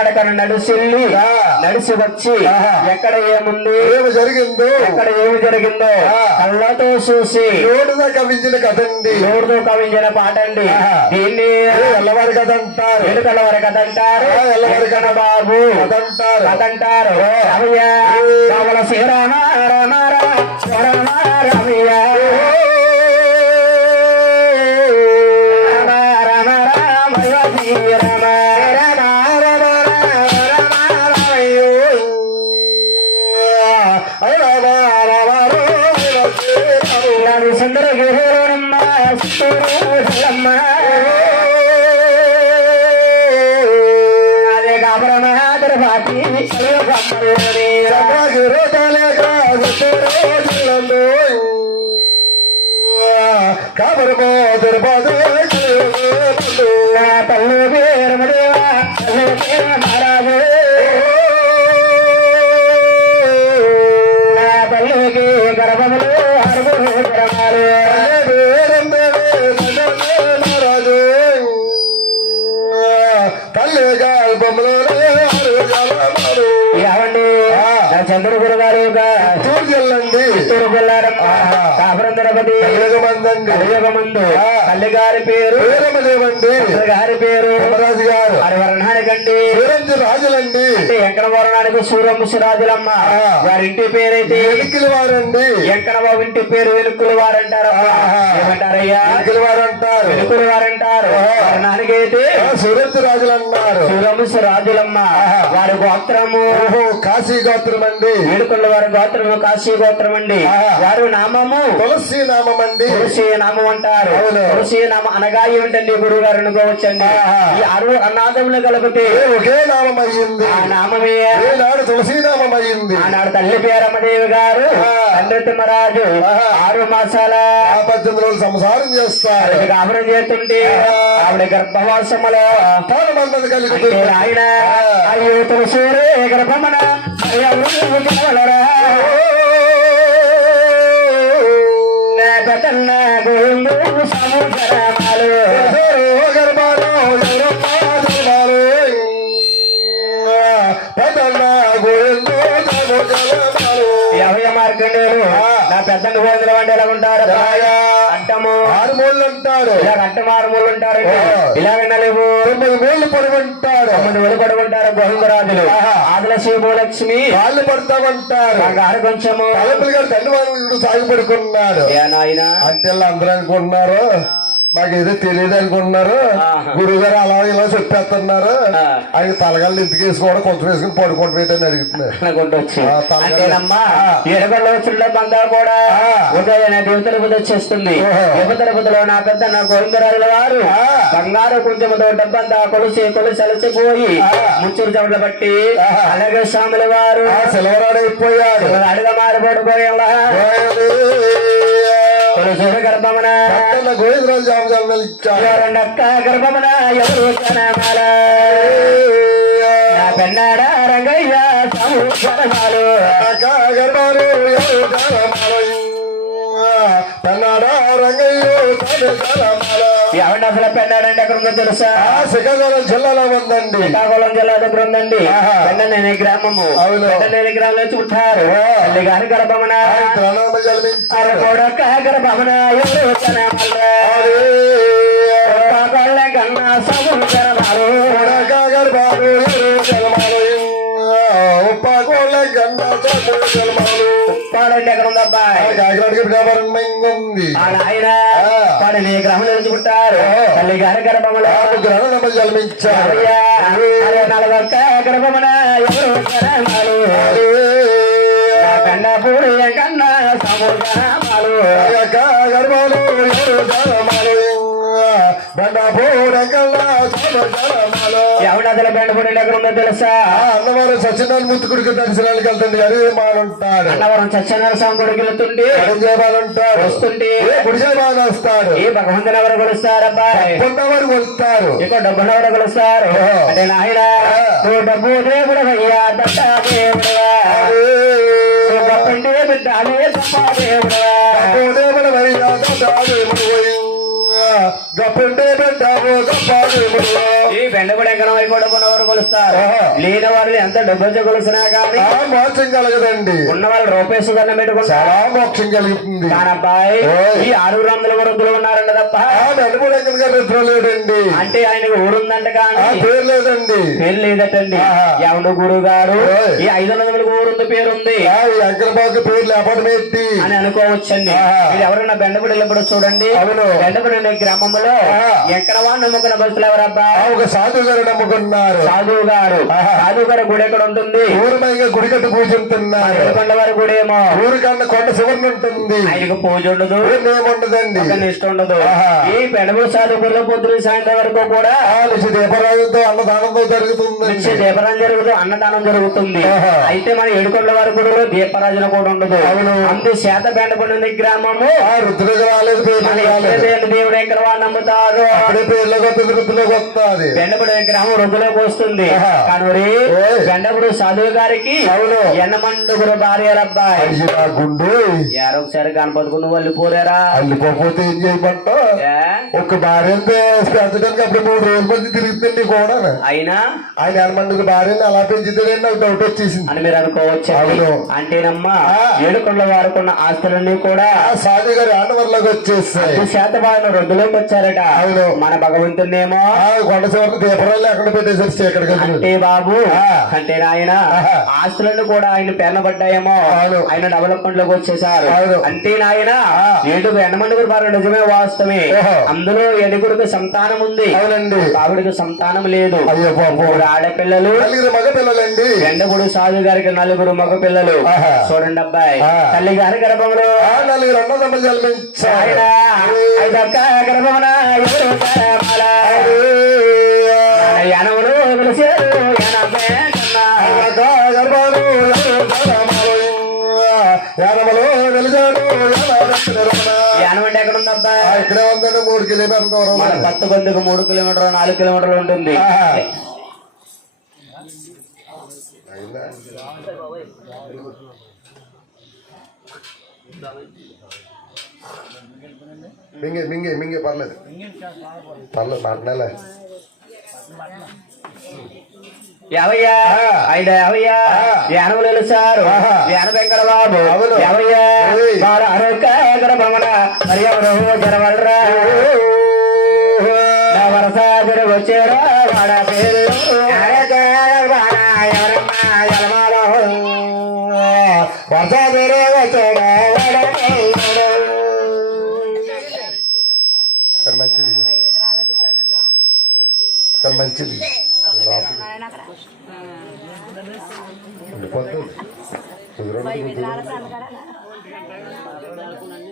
కాలినడకన నడిచెల్లి నడిచి వచ్చి ఎక్కడ ఏముంది? ఏమి జరిగిందో? ఎక్కడ ఏమి జరిగిందో? కళ్ళతో చూసి ఏడుదా కవించిన కదండి నోడుతో కవించిన పాట అండి దీన్ని ఎల్లవారి కథ అంటారు ఎలుకల వరకు కదంటారు ఆ, ఎల్లవరి కథ. బాబు కదంటారు కదంటారు రమయ్య రామల శ్రీరామ రామ రామ மரமோ திருபாதே பல்லு பேர் முடிவா பல்லு பேர் మందండి కలియుగమందు తల్లి గారి పేరు. వీరమదేవండి. తండ్రి గారి పేరు. రాజు గారు. హరివర్ణానికండి. వీరంజు రాజులండి. అంటే వెంకటవరణానికి సూర్యముషిరాజులమ్మ వారి ఇంటి పేరైతే ఎనికిల వారండి వెంకటబాబు ఇంటి పేరు వెనుక్కులు వారంటారు ఏమంటారయ్యా? ఎనికిల వారు అంటారు వెనుకులు వారంటారు వర్ణానికైతే సూరత్ రాజులు అన్నారు సూర్యముషి రాజులమ్మ వారి గోత్రము. కాశీ గోత్రం అండి వేడుకొండ వారి గోత్రము కాశీ గోత్రం అండి వారి నామము. తులసి నామం అండి తులసి నామం అంటారు. తులసి నామం అనగా ఏమిటండి గురువు గారు అనుకోవచ్చండి ఈ అరు అనాథములు కలిపితే ఒకే నామం అయ్యింది ఆ నామమే ఏనాడు తులసి నామం అయ్యింది ఆనాడు తల్లి పేరమ్మదేవి గారు. తండ్రి తిమ్మరాజు ఆరు మాసాల పద్దెనిమిది రోజులు సంసారం చేస్తారు. ఆవిడ చేస్తుంటే ఆవిడ గర్భవాసములో పాలమందది అంటే కలుగుతుంది ఆయన అయ్యో తులసూరే గర్భమన నా పెద్దన్న గోవిందు సముద్రమాలు మార్కండేలు నా పెద్దన్న గోవిందుల వంటి ఎలా ఉంటారు? అడ్డము ఆరు మూళ్ళు అంటారు. ఇలాగ అట్ట మారుమూలు ఉంటారు ఇలాగ నలుగు తొమ్మిది మూళ్ళు పొడవంటారు తొమ్మిది వెలుపడుకుంటారు గోవిందరాజులు. ఆదుల శివభూలక్ష్మి. కాళ్ళు పడతామంటారు. గారు కొంచెము. తలపులు గారు తండ్రి వారు సాగుపడుకున్నాడు ఏ నాయన? అంటే వీళ్ళు అందరూ అనుకుంటున్నారు. మాకేదో తెలియదు అనుకుంటున్నారు. గురువు గారు అలా ఇలా చెప్పేస్తున్నారు. ఆయన తలగాళ్ళు ఇంటికి వేసుకోవడం కొంచెం వేసుకుని పడుకుంటూ అడుగుతున్నారు. చుండబందా కూడా వచ్చేస్తుంది. నా పెద్ద నా గోవిందరాజుల వారు. బంగారు కుంచముతో డబ్బంతా కొలిసి కొలిసి అలసిపోయి. ముచ్చురు చెమటలు బట్టి. అలాగే స్వాముల వారు ఆ సిలవరాడైపోయాడు అడుగ కొలుసూరు గర్భమున పక్కన గోవిందరాజు జామజాలు ఇచ్చాడు ఎవరండక్క గర్భమున ఎవరు జనమాల నా పెన్నాడ రంగయ్య సాము జనమాలు గర్భాలు ఎవరు జాలమాల ఎక్కడ ఉందో తెలుసా? శ్రీకాకుళం జిల్లాలో ఉందండి. శ్రీకాకుళం జిల్లా దగ్గర ఉందండి. పెన్ననేని గ్రామము. పెన్ననేని గ్రామంలో చుట్టారు తల్లి గారి గర్భమున. గర్భమున. కన్నా జనమాలు గర్భాలు ఎవరు జలమాలు ఉప్పాకోళ్ళ గన్న చోటు పాడండి ఎక్కడ ఉంది అబ్బాయి? వ్యాపారం ఉంది ఆ నాయన ఆ. వాడు నీ గ్రామంలో నుంచి పుట్టారు. ఓ. తల్లి గారి గర్భములో. అయ్యా, అరే నలగొక్క గర్భమున ఎవరు పూడి కన్నా సము జనమాలు గర్భాలు ఎవరు జలమాలు బండాపూడంకల్లా జలమాలు ఎవడదల బెండ పూడి ఎక్కడ ఉందో తెలుసా? అన్నవారు సత్యనారాయణ ముత్తుకుడికి దర్శనానికి వెళ్తుంది అది మానుంటాడు. అన్నవరం సత్యనారాయణ స్వామి గుడికి ఉంటాడు వస్తుంటే గుడిసే బాగా వస్తాడు ఏ భగవంతుని ఎవరు కొలుస్తారబ్బాయి కొంతవరకు వెళ్తారు ఇక డబ్బులు ఎవరు కొలుస్తారు. అంటే నాయన నువ్వు డబ్బు దేవుడు అయ్యా దత్త దేవుడువా? గొప్పంటే బిడ్డ దేవుడువా? దేవుడు మర్యాద గప్పుంటే గొప్ప దేవుడు ఈ బెండపడి ఎక్కడ వైపు వారు కొలుస్తారు. లేని వారు ఎంత డబ్బులు కొలిసినా కానీ మోక్షం కలగదండి ఉన్న వాళ్ళు రూపేసు దండం పెట్టుకుంటారు చాలా మోక్షం కలుగుతుంది కానీ అబ్బాయి. ఈ ఆరుగురు వందల వృద్ధులు ఉన్నారంట తప్ప ఎక్కడ నిద్ర లేదండి అంటే ఆయనకి ఊరుందంట కానీ పేరు లేదండి పేరు లేదటండి. ఎవడు గురువు గారు. ఈ ఐదు వందల మందికి ఊరుంది పేరుంది వెంకటబాబు పేరు లేపడం అని అనుకోవచ్చండి. ఇది ఎవరన్నా బెండపడి వెళ్ళినప్పుడు చూడండి అవును. బెండపడి గ్రామంలో ఆ. ఎక్కడవా నమ్ముకున్న బస్సులు ఎవరబ్బా ఆ ఒక సాధు గారు నమ్ముకున్నారు. సాధువు గారు. సాధువు గారి గుడి ఎక్కడ ఉంటుంది? ఊరమైగా గుడి కట్టు పూజ ఉంటున్నారు ఏడుకొండ వారి గుడి ఏమో? ఊరు కన్నా కొండ సువర్ణ ఉంటుంది. ఆయనకు పూజ ఉండదు. ఏముండదండి నిష్ట ఉండదు. ఈ పెడబడి సాధువు గుడిలో పొద్దున సాయంత్రం వరకు కూడా దీపరాజంతో అన్నదానంతో జరుగుతుందండి. నిత్య దీపరాజన జరుగుతుంది అన్నదానం జరుగుతుంది. అయితే మన ఏడుకొండ వారి గుడిలో దీపరాజన కూడా ఉండదు. అవును. అందు శాత బెండపడి గ్రామము. ఆ రుద్రుడికి రాలేదు పేర్లు మన రాలేదు. ఇష్టదేవుని దేవుడు ఎక్కడ నమ్ముతారు? పేర్లోకి వస్తుంది గ్రామం రుద్దులోకి వస్తుంది ఆహా. కానీ ఓయ్. బెండపుడు సాధువు గారికి అవును. ఎన్నమండుగురు భార్యలబ్బాయి అయ్యా గుండు యారో ఒకసారి కనపడుకుని వాళ్ళు పోరారా అల్లిపోతే ఏం చేయమంట ఒక భార్యను పెంచడానికి అప్పుడు మూడు రోజుల మంది తిరుగుతుంది కూడా అయినా ఆయన ఎనమండుకు భార్యను అలా పెంచుతాడని నాకు డౌట్ వచ్చేసింది అని మీరు అనుకోవచ్చు అవును. అంటేనమ్మా. ఏడుకొండ వారుకున్న ఆస్తులన్నీ కూడా సాధు గారి ఆండవర్లోకి వచ్చేస్తాయి ఈ శాతవాహన రొద్దులోకి వచ్చారట అవును. మన భగవంతునేమో కొండ చివరికి దీపరాలు ఎక్కడ పెట్టేసరి చీకటి అంటే బాబు. అంటే నాయన ఆహా. ఆస్తులను కూడా ఆయన పెనబడ్డాయేమో అవును. ఆయన డెవలప్మెంట్లోకి వచ్చేసారు. అంటే నాయన ఆ. ఏడుగు ఎనమండుగురు బారు నిజమే వాస్తవమే ఓహో. అందులో ఎనుగురికి సంతానం ఉంది. అవునండి. ఆవిడకి సంతానం లేదు. అయ్యో పాపం. ఆడపిల్లలు నలుగురు మగ పిల్లలండి సాధు గారికి నలుగురు మగ పిల్లలు. చూడండి అబ్బాయి. తల్లి గారి గర్భంలో నలుగురు అన్నదమ్ములు జన్మించారు. గర్భమున ఇక్కడే ఉందండి మూడు కిలోమీటర్ల దూరం మన పత్తు బందుకు మూడు కిలోమీటర్లు నాలుగు కిలోమీటర్లు ఉంటుంది ఆహా. మింగే మింగే మింగే పర్లేదు పర్లేదు మాట్లాడలే ఎవయ్యా. ఐదు ఎవయ్యా ఆ. ఎనములు వెలుసారు ఆహా. ఎన వెంకట బాబు అవును. ఎవయ్యా ఓయ్. వారు అరొక్క గర్భమున మరి ఎవరు జరవలరా నా వరస వచ్చారా వాడ పేరు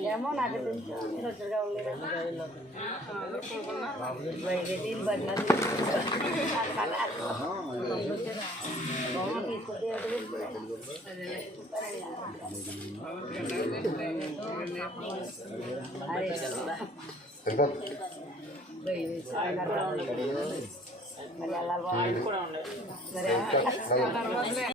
ఏమో నాకు తెలుసు. వచ్చరుగా ఉండేదా. వెళ్ళిపోతుంది మరి అలా ఇంకా నలుగురు.